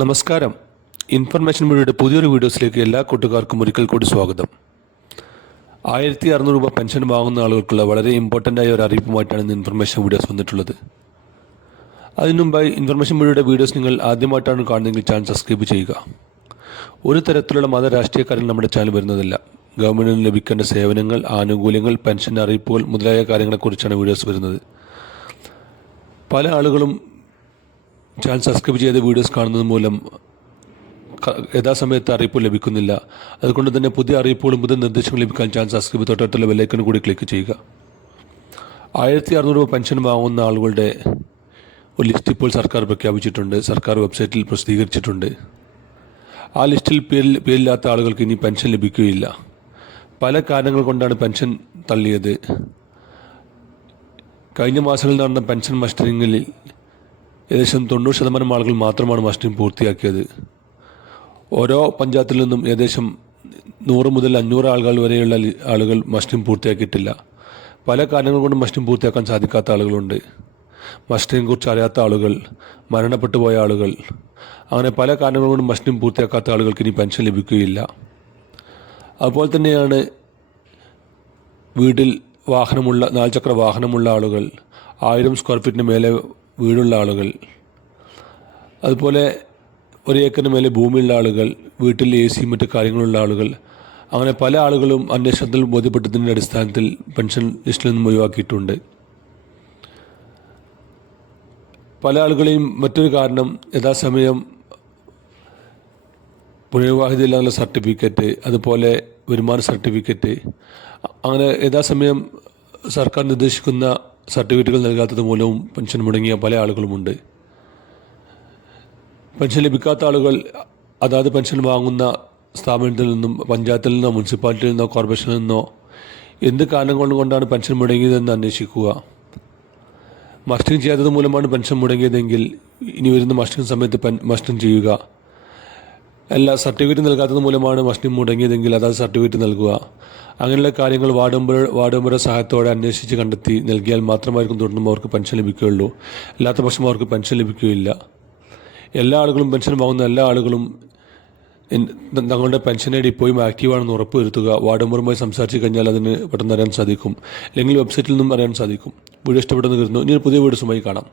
നമസ്കാരം. ഇൻഫർമേഷൻ മീഡിയയുടെ പുതിയൊരു വീഡിയോസിലേക്ക് എല്ലാ കൂട്ടുകാർക്കും ഒരിക്കൽ കൂടി സ്വാഗതം. 1600 രൂപ പെൻഷൻ വാങ്ങുന്ന ആളുകൾക്കുള്ള വളരെ ഇമ്പോർട്ടൻ്റ് ആയ ഒരു അറിയിപ്പുമായിട്ടാണ് ഇന്ന് ഇൻഫർമേഷൻ വീഡിയോസ് വന്നിട്ടുള്ളത്. അതിനുമുമ്പായി ഇൻഫർമേഷൻ മീഡിയയുടെ വീഡിയോസ് നിങ്ങൾ ആദ്യമായിട്ടാണ് കാണുന്നതെങ്കിൽ ചാനൽ സബ്സ്ക്രൈബ് ചെയ്യുക. ഒരു തരത്തിലുള്ള മത രാഷ്ട്രീയ നമ്മുടെ ചാനൽ വരുന്നതല്ല. ഗവൺമെൻറ്റിന് ലഭിക്കേണ്ട സേവനങ്ങൾ, ആനുകൂല്യങ്ങൾ, പെൻഷൻ അറിയിപ്പുകൾ മുതലായ കാര്യങ്ങളെക്കുറിച്ചാണ് വീഡിയോസ് വരുന്നത്. പല ആളുകളും ചാനൽ സബ്സ്ക്രൈബ് ചെയ്ത വീഡിയോസ് കാണുന്നത് മൂലം യഥാസമയത്ത് അറിയിപ്പ് ലഭിക്കുന്നില്ല. അതുകൊണ്ട് തന്നെ പുതിയ അറിയിപ്പുകളും പുതിയ നിർദ്ദേശങ്ങൾ ലഭിക്കാൻ ചാനൽ സബ്സ്ക്രൈബ് തൊട്ടടുത്തുള്ള ബെല്ലൈക്കൺ കൂടി ക്ലിക്ക് ചെയ്യുക. 1600 രൂപ പെൻഷൻ വാങ്ങുന്ന ആളുകളുടെ ഒരു ലിസ്റ്റ് ഇപ്പോൾ സർക്കാർ പ്രഖ്യാപിച്ചിട്ടുണ്ട്. സർക്കാർ വെബ്സൈറ്റിൽ പ്രസിദ്ധീകരിച്ചിട്ടുണ്ട്. ആ ലിസ്റ്റിൽ പേരില്ലാത്ത ആളുകൾക്ക് ഇനി പെൻഷൻ ലഭിക്കുകയില്ല. പല കാരണങ്ങൾ കൊണ്ടാണ് പെൻഷൻ തള്ളിയത്. കഴിഞ്ഞ മാസങ്ങളിൽ നടന്ന പെൻഷൻ മസ്റ്ററിങ്ങിൽ ഏകദേശം 90% ആളുകൾ മാത്രമാണ് മസ്റ്ററിംഗ് പൂർത്തിയാക്കിയത്. ഓരോ പഞ്ചായത്തിൽ നിന്നും ഏകദേശം 100 മുതൽ 500 ആളുകൾ വരെയുള്ള ആളുകൾ മസ്റ്ററിംഗ് പൂർത്തിയാക്കിയിട്ടില്ല. പല കാരണങ്ങൾ കൊണ്ട് മസ്റ്ററിംഗ് പൂർത്തിയാക്കാൻ സാധിക്കാത്ത ആളുകളുണ്ട്. മസ്റ്ററിംഗ് കുറിച്ച് അറിയാത്ത ആളുകൾ, മരണപ്പെട്ടു പോയ ആളുകൾ, അങ്ങനെ പല കാരണങ്ങൾ കൊണ്ട് മസ്റ്ററിംഗ് പൂർത്തിയാക്കാത്ത ആളുകൾക്ക് ഇനി പെൻഷൻ ലഭിക്കുകയില്ല. അതുപോലെ തന്നെയാണ് വീട്ടിൽ വാഹനമുള്ള 4 ചക്ര വാഹനമുള്ള ആളുകൾ, 1000 സ്ക്വയർ ഫീറ്റിന് മേലെ വീടുള്ള ആളുകൾ, അതുപോലെ 1 ഏക്കറിന് മേലെ ഭൂമിയുള്ള ആളുകൾ, വീട്ടിൽ AC മറ്റ് കാര്യങ്ങളുള്ള ആളുകൾ, അങ്ങനെ പല ആളുകളും അന്വേഷണത്തിൽ ബോധ്യപ്പെട്ടതിൻ്റെ അടിസ്ഥാനത്തിൽ പെൻഷൻ ലിസ്റ്റിൽ നിന്നും ഒഴിവാക്കിയിട്ടുണ്ട്. പല ആളുകളെയും മറ്റൊരു കാരണം യഥാസമയം പുനർവിവാഹിതയില്ലാത്ത സർട്ടിഫിക്കറ്റ്, അതുപോലെ വരുമാന സർട്ടിഫിക്കറ്റ്, അങ്ങനെ യഥാസമയം സർക്കാർ നിർദ്ദേശിക്കുന്ന സർട്ടിഫിക്കറ്റുകൾ നൽകാത്തത് മൂലവും പെൻഷൻ മുടങ്ങിയ പല ആളുകളുമുണ്ട്. പെൻഷൻ ലഭിക്കാത്ത ആളുകൾ അതാത് പെൻഷൻ വാങ്ങുന്ന സ്ഥാപനത്തിൽ നിന്നും, പഞ്ചായത്തിൽ നിന്നോ മുനിസിപ്പാലിറ്റിയിൽ നിന്നോ കോർപ്പറേഷനിൽ നിന്നോ എന്ത് കാരണങ്ങൾ കൊണ്ടാണ് പെൻഷൻ മുടങ്ങിയതെന്ന് അന്വേഷിക്കുക. മസ്റ്ററിംഗ് ചെയ്യാത്തത് മൂലമാണ് പെൻഷൻ മുടങ്ങിയതെങ്കിൽ ഇനി വരുന്ന മസ്റ്ററിംഗ് സമയത്ത് മസ്റ്ററിംഗ് ചെയ്യുക. അല്ല, സർട്ടിഫിക്കറ്റ് നൽകാത്തത് മൂലമാണ് മസ്റ്ററിംഗ് മുടങ്ങിയതെങ്കിൽ അതാത് സർട്ടിഫിക്കറ്റ് നൽകുക. അങ്ങനെയുള്ള കാര്യങ്ങൾ വാർഡ് മെമ്പറുടെ സഹായത്തോടെ അന്വേഷിച്ച് കണ്ടെത്തി നൽകിയാൽ മാത്രമായിരിക്കും തുടർന്നും അവർക്ക് പെൻഷൻ ലഭിക്കുകയുള്ളൂ. അല്ലാത്ത പക്ഷം അവർക്ക് പെൻഷൻ ലഭിക്കുകയില്ല. എല്ലാ ആളുകളും, പെൻഷൻ വാങ്ങുന്ന എല്ലാ ആളുകളും തങ്ങളുടെ പെൻഷൻ ഐ ഡി ഇപ്പോഴും ആക്റ്റീവാണെന്ന് ഉറപ്പ് വരുത്തുക. വാർഡ് മെമ്പറുമായി സംസാരിച്ച് കഴിഞ്ഞാൽ അതിന് പെട്ടെന്ന് അറിയാൻ സാധിക്കും. അല്ലെങ്കിൽ വെബ്സൈറ്റിൽ നിന്നും അറിയാൻ സാധിക്കും. വീഡിയോ ഇഷ്ടപ്പെട്ടെന്ന് കരുതുന്നു. ഇനി ഒരു പുതിയ വീഡിയോസുമായി കാണാം.